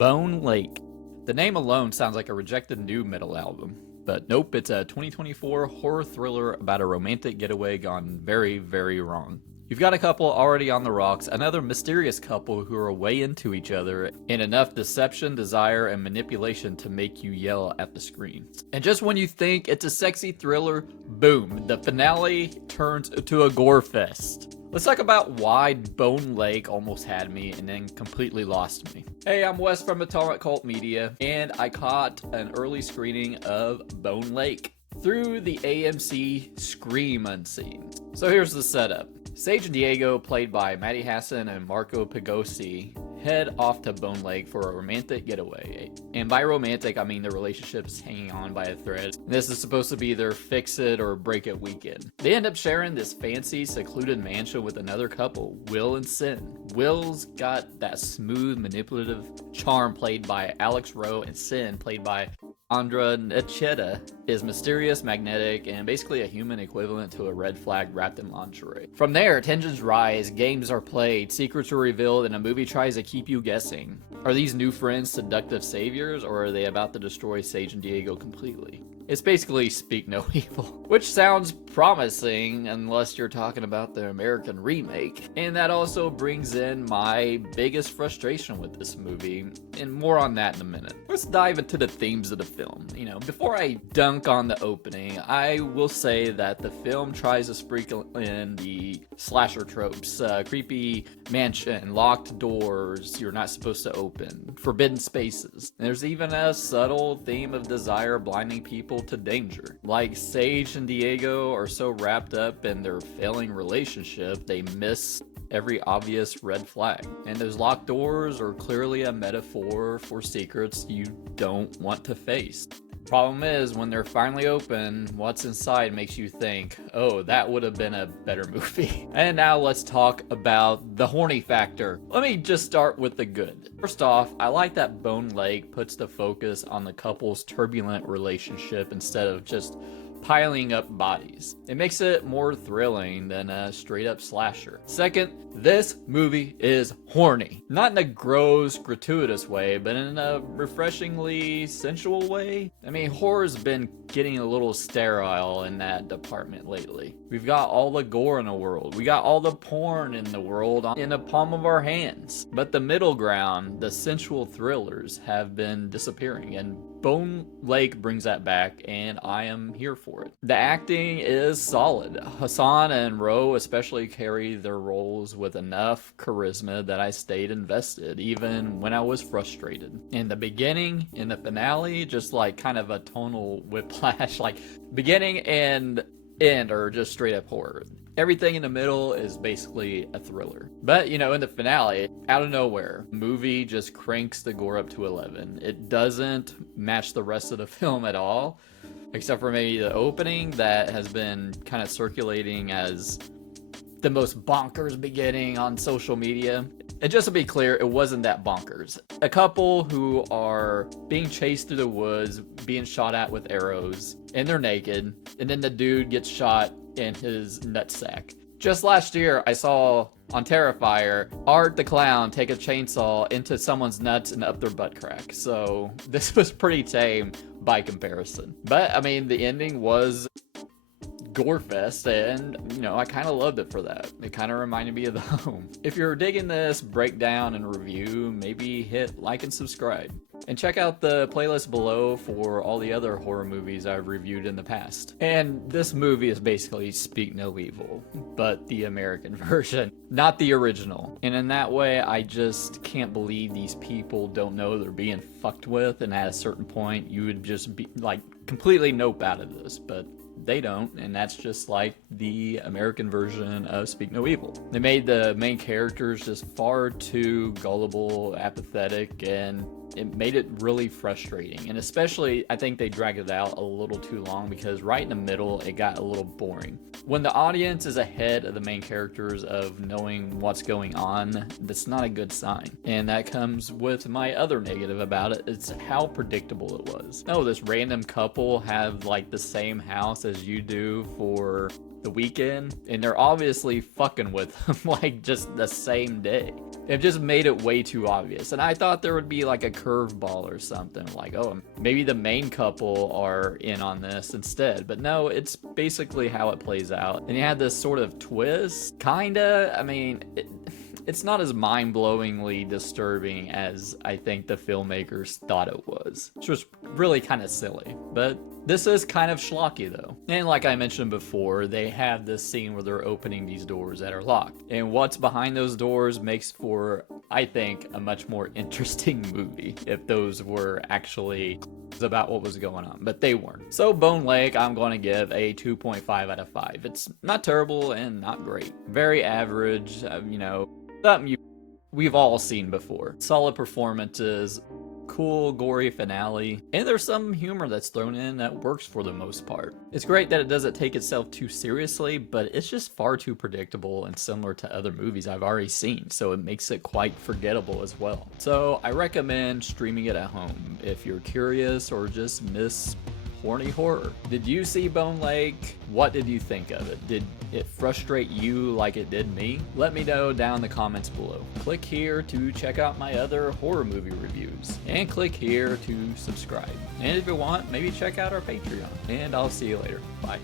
Bone Lake. The name alone sounds like a rejected new metal album. But nope, it's a 2024 horror thriller about a romantic getaway gone very, very wrong. You've got a couple already on the rocks, another mysterious couple who are way into each other, and enough deception, desire, and manipulation to make you yell at the screen. And just when you think it's a sexy thriller, boom, the finale turns into a gore fest. Let's talk about why Bone Lake almost had me and then completely lost me. Hey, I'm Wes from Atomic Cult Media, and I caught an early screening of Bone Lake through the AMC Scream Unseen. So here's the setup. Sage and Diego, played by Maddie Hasson and Marco Pigossi, head off to Bone Lake for a romantic getaway. And by romantic, I mean the relationship's hanging on by a thread. This is supposed to be their fix it or break it weekend. They end up sharing this fancy, secluded mansion with another couple, Will and Sin. Will's got that smooth, manipulative charm played by Alex Rowe, and Sin, played by Andra Nechita, is mysterious, magnetic, and basically a human equivalent to a red flag wrapped in lingerie. From there, tensions rise, games are played, secrets are revealed, and a movie tries to keep you guessing. Are these new friends seductive saviors, or are they about to destroy Sage and Diego completely? It's basically Speak No Evil, which sounds promising unless you're talking about the American remake. And that also brings in my biggest frustration with this movie, and more on that in a minute. Let's dive into the themes of the film. Before I dunk on the opening, I will say that the film tries to sprinkle in the slasher tropes, creepy mansion, locked doors you're not supposed to open, forbidden spaces. And there's even a subtle theme of desire blinding people to danger. Like Sage and Diego are so wrapped up in their failing relationship, they miss every obvious red flag. And those locked doors are clearly a metaphor for secrets you don't want to face. Problem is, when they're finally open, what's inside makes you think, oh, that would have been a better movie. And now let's talk about the horny factor. Let me just start with the good. First off, I like that Bone Lake puts the focus on the couple's turbulent relationship instead of just piling up bodies. It makes it more thrilling than a straight up slasher. Second, this movie is horny. Not in a gross, gratuitous way, but in a refreshingly sensual way. I mean, horror's been getting a little sterile in that department lately. We've got all the gore in the world. We got all the porn in the world in the palm of our hands. But the middle ground, the sensual thrillers, have been disappearing, and Bone Lake brings that back, and I am here for it. The acting is solid. Hasson and Rowe especially carry their roles with enough charisma that I stayed invested, even when I was frustrated. In the beginning, in the finale, just like kind of a tonal whiplash, like beginning and end are just straight up horror. Everything in the middle is basically a thriller. But, in the finale, out of nowhere, movie just cranks the gore up to 11. It doesn't match the rest of the film at all, except for maybe the opening that has been kind of circulating as the most bonkers beginning on social media. And just to be clear, it wasn't that bonkers. A couple who are being chased through the woods, being shot at with arrows, and they're naked, and then the dude gets shot in his nutsack. Just last year, I saw on Terrifier, Art the Clown take a chainsaw into someone's nuts and up their butt crack. So this was pretty tame by comparison. But, I mean, the ending was gore fest, and I kind of loved it for that. It kind of reminded me of The Home. If you're digging this breakdown and review, maybe hit like and subscribe. And check out the playlist below for all the other horror movies I've reviewed in the past. And this movie is basically Speak No Evil, but the American version, not the original. And in that way, I just can't believe these people don't know they're being fucked with, and at a certain point, you would just be like completely nope out of this, but they don't, and that's just like the American version of Speak No Evil. They made the main characters just far too gullible, apathetic, and it made it really frustrating. And especially, I think they dragged it out a little too long, because right in the middle, it got a little boring. When the audience is ahead of the main characters of knowing what's going on, that's not a good sign. And that comes with my other negative about it. It's how predictable it was. Oh, this random couple have like the same house as you do for the weekend, and they're obviously fucking with him like just the same day. They've just made it way too obvious. And I thought there would be like a curveball or something, like, oh, maybe the main couple are in on this instead. But no, it's basically how it plays out. And you had this sort of twist, kinda. I mean, it's not as mind-blowingly disturbing as I think the filmmakers thought it was, which was really kind of silly. But this is kind of schlocky though. And like I mentioned before, they have this scene where they're opening these doors that are locked. And what's behind those doors makes for, I think, a much more interesting movie if those were actually about what was going on, but they weren't. So Bone Lake, I'm going to give a 2.5 out of 5. It's not terrible and not great. Very average, something we've all seen before. Solid performances, cool, gory finale, and there's some humor that's thrown in that works for the most part. It's great that it doesn't take itself too seriously, but it's just far too predictable and similar to other movies I've already seen, so it makes it quite forgettable as well. So I recommend streaming it at home if you're curious or just miss horny horror. Did you see Bone Lake? What did you think of it? Did it frustrate you like it did me? Let me know down in the comments below. Click here to check out my other horror movie reviews, and click here to subscribe. And if you want, maybe check out our Patreon. And I'll see you later. Bye.